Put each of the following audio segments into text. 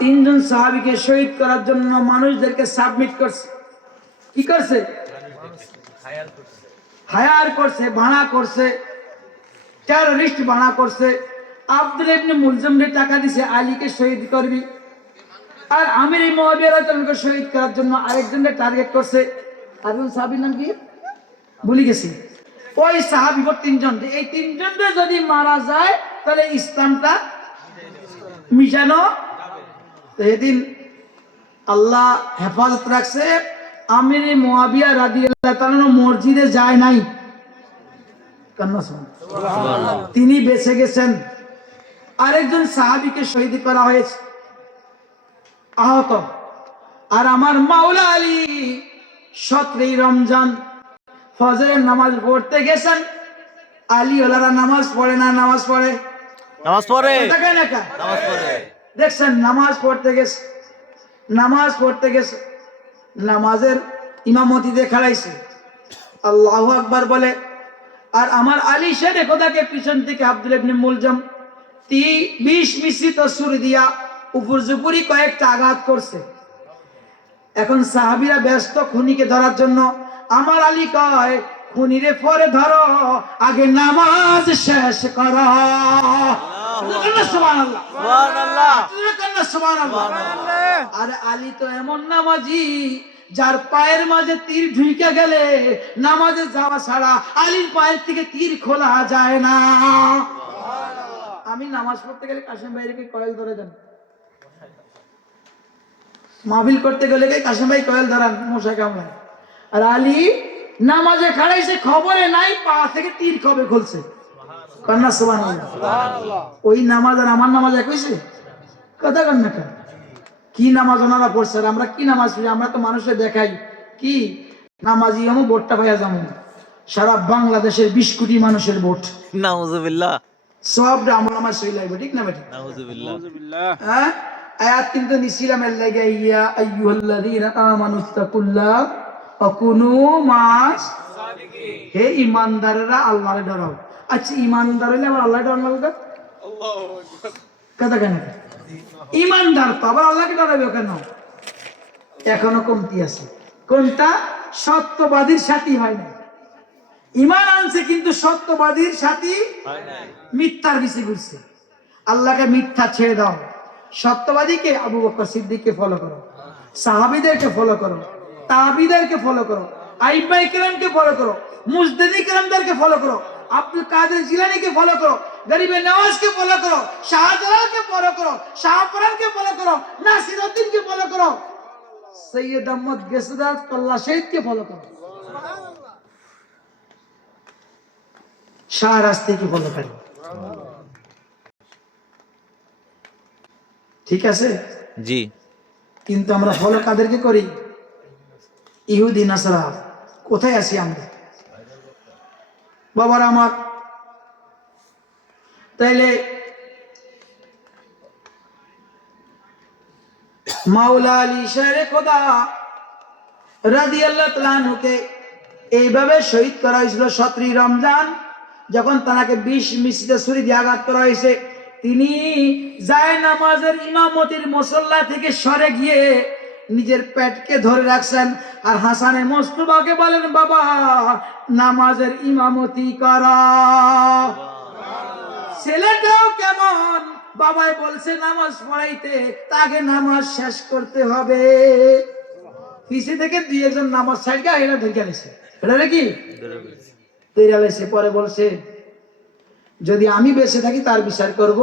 তিনজন সাহাবীকে শহীদ করার জন্য মানুষদেরকে সাবমিট করছে। কি করছে? হায়ার করছে, ভাড়া করছে, টেররিস্ট ভাড়া করছে। আব্দুল্লাহ ইবনে মুলজামকে টাকা দিছে আলীকে শহীদ করবি, আর আমির মুআবিয়া রাদিয়াল্লাহু আনহু শহীদ করার জন্য আরেকজনকে টার্গেট করছে। আরেকজন সাহাবীর নাম কি ভুলে গেছি। ওই সাহাবী তিনজন, এই তিনজনকে যদি মারা যায় তাহলে ইসলামটা মিটানো। এদিন আল্লাহ হেফাজত রাখছে, আমির মুআবিয়া রাদিয়াল্লাহু তাআলা মসজিদে যায় নাই, তিনি বেঁচে গেছেন। আরেকজন সাহাবীকে শহীদ করা হয়েছে, আহত। আর আমার মাওলা আলী 17 রমজান ফজরের নামাজ পড়তে গেছেন। আলী ওলারা নামাজ পড়ে না? নামাজ পড়ে, নামাজ পড়ে, নামাজ পড়ে। দেখছেন নামাজ পড়তে গেছে, নামাজ পড়তে গেছে, নামাজের ইমামতিতে খাড়াইছে, আল্লাহু আকবার বলে। আর আমার আলী শেরে খোদাকে পিছন থেকে আব্দুল্লাহ ইবনে মুলজাম 20 মিশ্রিত ছুরি দিয়া উপর জুপুরি কয়েকটা আঘাত করছে। এখন সাহাবীরা ব্যস্ত খুনিকে ধরার জন্য। আমার আলী কয়, খুনিরে পরে ধরো, আগে নামাজ শেষ করো। সুবহানাল্লাহ, সুবহানাল্লাহ। আর আলী তো এমন নামাজি, যার পায়ের মাঝে তীর ঢুকে গেলে নামাজে যাওয়া ছাড়া আলীর পায়ের থেকে তীর খোলা যায় না। আমি নামাজ পড়তে গেলে কাশেম ভাইকে কয়েল ধরে দেন, মাহফিল করতে গেলে কাশেম ভাই কয়েল ধরান, মশা কামড়ায়। আর আলী নামাজে খাড়াইছে, খবরে নাই পা থেকে তীর কবে খুলছে। কন্যা সুবহানাল্লাহ। ওই নামাজ আর আমার নামাজ এক হইছে? কথা কন্যা কেন? কি নামাজ ওনারা পড়ছে, আমরা কি নামাজ পড়ি? আমরা তো মানুষের দেখাই কি নামাজি হমু, ভোটটা পাইয়া যাবো। সারা বাংলাদেশের 20 কোটি মানুষের ভোট, নাউজুবিল্লাহ, সবটা আমল আমার সই লাগবে, ঠিক না বেটি? নাউজুবিল্লাহ। হ্যাঁ, আয়াত কিন্তু নিছিলাম এর লাগে, ইয়া আইয়ুহাল্লাযীনা আমানুত্তাকুল্লাহ ওয়া কুনু মাস সাদিকিন। হে ঈমানদাররা আল্লাহরে ডরাও। আচ্ছা, ঈমানদার হইলে আবার আল্লাহরে ডরানো লাগবে? আল্লাহু আকবার। কথা কেন? ঈমানদার তো আবার আল্লাহকে ডরাবে কেন? এখনো কমতি আছে। কোনটা? সত্যবাদীর সাথী হয় না। ঈমান আনছে কিন্তু সত্যবাদীর সাথী হয় না, মিথ্যার পিছে ঘুরছে। আল্লাহকে মিথ্যা ছেড়ে দাও, সত্যবাদীকে আবু বকর সিদ্দিককে ফলো করো, সাহাবীদেরকে ফলো করো, তাবিঈদেরকে ফলো করো, আইম্মায়ে কেরামকে ফলো করো, মুজতাহিদ কেরামদেরকে ফলো করো, আব্দুল কাদের জিলানীকে ফলো করো, গরিবে নওয়াজকে ফলো করো, শাহজালালকে ফলো করো, শাহপুরানকে ফলো করো, নাসিরউদ্দিনকে ফলো করো, সৈয়দ আহমদ গেসদাত কল্লা শহীদকে ফলো করো, শাহ রাস্তিকে ফলো করো। ঠিক আছে জি। কিন্তু আমরা ফলো কাদেরকে করি? ইহুদি নাসারা। কোথায় আছি আমরা বাবার আমার? তাইলে মাওলা আলী শেরে খোদা রাদিয়াল্লাহু তাআলা আনহুকে এইভাবে শহীদ করা হয়েছিল 17 রমজান, যখন তাকে 20 মিশ্রিত ছুরি দিয়ে আঘাত করা হয়েছে। তিনি যায় নামাজের ইমামতির মুসল্লা থেকে সরে গিয়ে নিজের পেটকে ধরে রাখছেন, আর হাসানে মোস্তফাকে বলেন, বাবা নামাজের ইমামতি করা। ছেলেটাও কেমন, বাবাই বলছে নামাজ পড়াইতে, তাকে নামাজ শেষ করতে হবে। পিছে থেকে 2-1 নামাজ ছাড়া এটা ধরে গেছে, এটা নাকি পরে বলছে, যদি আমি বেঁচে থাকি তার বিচার করব,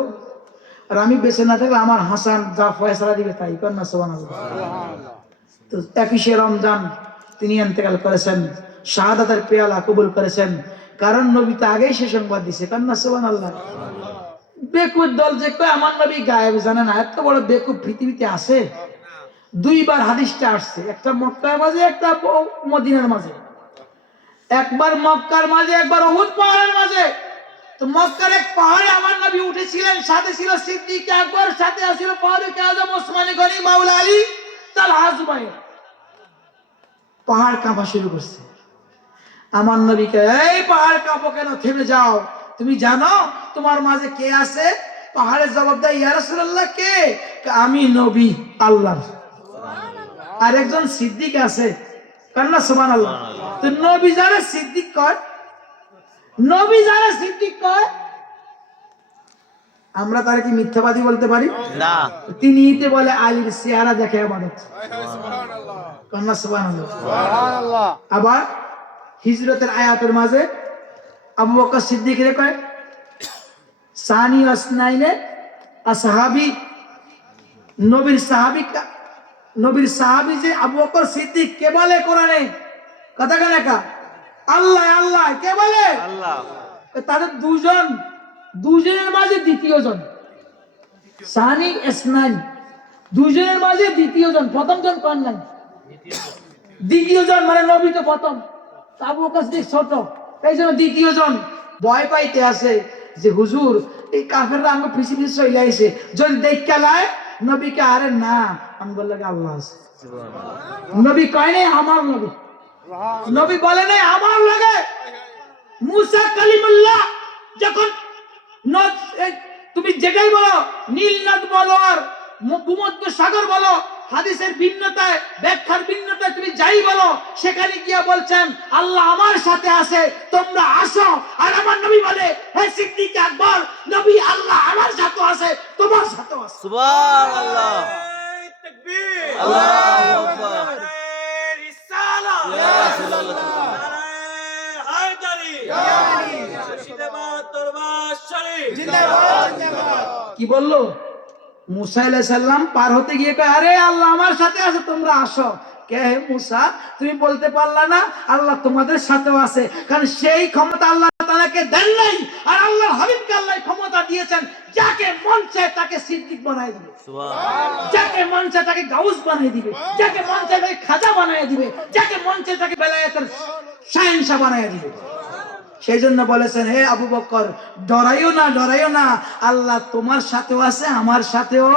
আর আমি বেঁচে না থাকলে আমার হাসান যা ফয়সালা দিবে তাই। কন্যা সুবহানাল্লাহ। তো 21 রমজান তিনি ইন্তেকাল করেছেন, শাহাদাতের পেয়ালা কবুল করেছেন, কারণ নবী তো আগেই সে সংবাদ দিছে। কন্যা সুবহানাল্লাহ। বেকুব দল যে কয় আমার নবী গায়েব জানে না, এত বড় বেকুব পৃথিবীতে আছে? 2 বার হাদিসটা আসছে, একটা মক্কার মাঝে, একটা মদিনার মাঝে। একবার মক্কার মাঝে, একবার উহুদ পাহাড়ের মাঝে। তো মক্কার এক পাহাড়ে আমার নবী উঠেছিলেন, সাথে ছিল সিদ্দিক আকবর, সাথে ছিল ফারুক আযম, ওসমান গনি, মাওলা আলী, তালহা, জুবাইর। পাহাড় কাঁপা শুরু করছে। আমার নবীকে, এই পাহাড় কাঁপো কেন, থেমে যাও, তুমি জানো তোমার মাঝে কে আছে? পাহাড়ের জবাব দেয়, ইয়া রাসূলুল্লাহ কে? আমি নবী আল্লাহর। আর একজন সিদ্দিক আছে, কান্না সুবহানাল্লাহ। তো নবী যারা সিদ্দিক কয়, নবী যারা সিদ্দিক কয়, আমরা তার কি মিথ্যাবাদী বলতে পারি না। তিনি ইতে বলে আলীর চেহারা দেখে ইবাদত। কান্না সুবহানাল্লাহ। আবার হিজরতের আয়াতের মাঝে আবু বকর সিদ্দিক রে কয় সানি আসনাইনে আসহাবি, নবীর সাহাবী যে আবু বকর সিদ্দিক কে বলে কোরআনে? কথা কেন একা? আল্লাহ আল্লাহ কে বলে? আল্লাহ। তাদের দুজনের মাঝে দ্বিতীয় জন, সানি আসনাইন, দুজনের মাঝে দ্বিতীয় জন। প্রথম জন কোন নাই? দ্বিতীয় জন মানে নবী তো প্রথম, আবু বকর সিদ্দিক ছোট, এই জন্য দ্বিতীয় জন ভয় পাইতে আছে যে হুজুর এই কাফেররা আমাকে পিছে পিছে চলে আইছে, যদি দেখা লাই নবীকে। আরে না, আমি বললাম আল্লাহ আছে। নবী কয় নাই আমার লাগে, নবী বলে নাই আমার লাগে। মুসা কালিমুল্লাহ যখন তুমি যেটাই বলো, নীল নদ বলো আর ভূমধ্য সাগর বলো, হাদিসের ভিন্নতায় ব্যাখ্যার ভিন্নতায় তুমি যাই বলো, সেখানে গিয়া বলছেন আল্লাহ আমার সাথে আছে, তোমরা আসো। আর আমার নবী বলে, হে সিদ্দিক আকবর, নবী আল্লাহ আমার সাথে আছে, তোমার সাথে আছে। সুবহানাল্লাহ। তাকবীর। আল্লাহু আকবার। রিসালা। ইয়া রাসূলুল্লাহ। হায়দারি। ইয়া আলী। জিন্দাবাদ দরবার শরীফ। জিন্দাবাদ জিন্দাবাদ। কি বললো? মুসা আলাইহিস সালাম পার হতে গিয়ে কয়, আরে আল্লাহ আমার সাথে আছে, তোমরা আসো। কে হে মুসা, তুমি বলতে পারলা না আল্লাহ তোমাদের সাথেও আছে? কারণ সেই ক্ষমতা আল্লাহ তাআলাকে দেন নাই, আর আল্লাহর হাবিবকে আল্লাহ ক্ষমতা দিয়েছেন। যাকে মন চায় তাকে সিদ্দিক বানায় দিবে, সুবহানাল্লাহ। যাকে মন চায় তাকে গাউস বানিয়ে দিবে, যাকে মন চায় তাকে খাজা বানিয়ে দিবে, যাকে মন চায় তাকে বেলায়েতের শাহেনশাহ বানিয়ে দিবে। সেই জন্য বলেছেন, হে আবু বকর, ডরাইও না, আল্লাহ তোমার সাথেও আছে, আমার সাথেও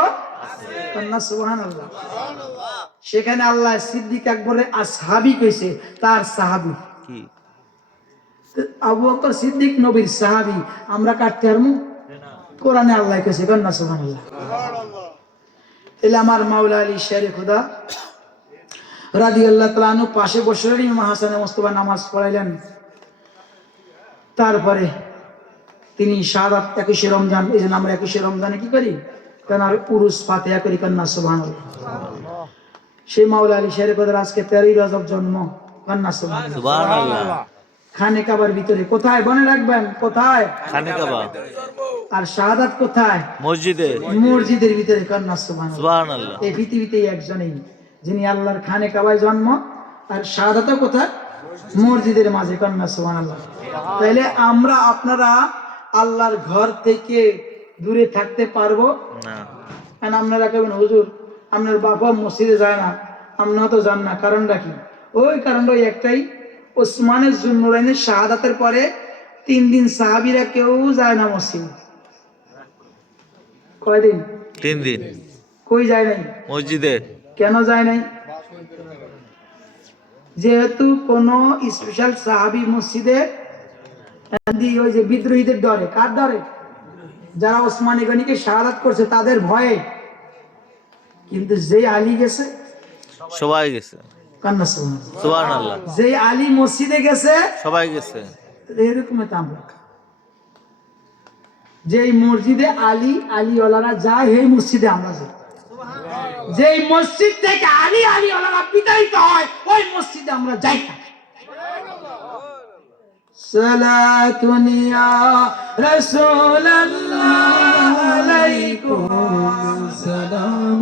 আছে। কান্না সুবহানাল্লাহ। সেখানে আল্লাহ সিদ্দিক আকবরের আসহাবী কইছে, তার সাহাবী কি? আবু বকর সিদ্দিক নবীর সাহাবী, আমরা কাটতে পারবো? কোরআনে আল্লাহ কইছে, কান্না সুবহানাল্লাহ। তাহলে আমার মাওলা আলী শেরে খুদা রাদিয়াল্লাহু তাআলা আনহু পাশে বসে ইমাম হাসান মুস্তাফা নামাজ পড়াইলেন। তারপরে তিনি শাহাদাত 21 রমজান, এই জন্য আমরা 21 রমজানে কি করি? কেন উরুস ফাতিহা করি। কান্না সুবহানাল্লাহ। সেই মাওলা আলী শেরে খুদার আজকে 13 রজব জন্ম। কান্না সুবহানাল্লাহ। খানে কাবার ভিতরে কোথায় মনে রাখবেন? কোথায়? খানে কাবা। আর শাহাদাত কোথায়? মসজিদে। মসজিদের ভিতরে। কান্না সুবহানাল্লাহ। সুবহানাল্লাহ। এই পৃথিবীতে একজনই যিনি আল্লাহর খানে কাবায় জন্ম, আর শাহাদাত কোথায়? মসজিদের মাঝে। কান্না সুবহানাল্লাহ। তাহলে আমরা আপনারা আল্লাহর ঘর থেকে দূরে থাকতে পারবো না। আর আপনারা কেমন হুজুর আপনার বাবা মসজিদে যায় না, আপনারা তো যান না, কারণটা কি? ওই কারণটা ওই একটাই, ওসমানের জুন্নুরাইনের শাহাদাতের পরে 3 দিন সাহাবীরা কেউ যায় না মসজিদে। কয়দিন? 3 দিন কই যায় নাই মসজিদে। কেন যায় নাই? যেহেতু কোন স্পেশাল সাহাবী মসজিদে ওই যে বিদ্রোহীদের ডরে। কার ডরে? যারা ওসমানী গনিকে শাহাদাত করছে তাদের ভয়ে। কিন্তু যে আলী গেছে সবাই গেছে। কান্না সুবহানাল্লাহ। যে আলী মসজিদে গেছে সবাই গেছে। এরকম আমরা যেই মসজিদে আলীওয়ালারা যায়, এই মসজিদে আমরা যাই। যেই মসজিদ থেকে আলীওয়ালারা বিতাড়িত হয়, ওই মসজিদে আমরা যাই না। সালাতুন ইয়া রাসূলুল্লাহ আলাইকুম সালাম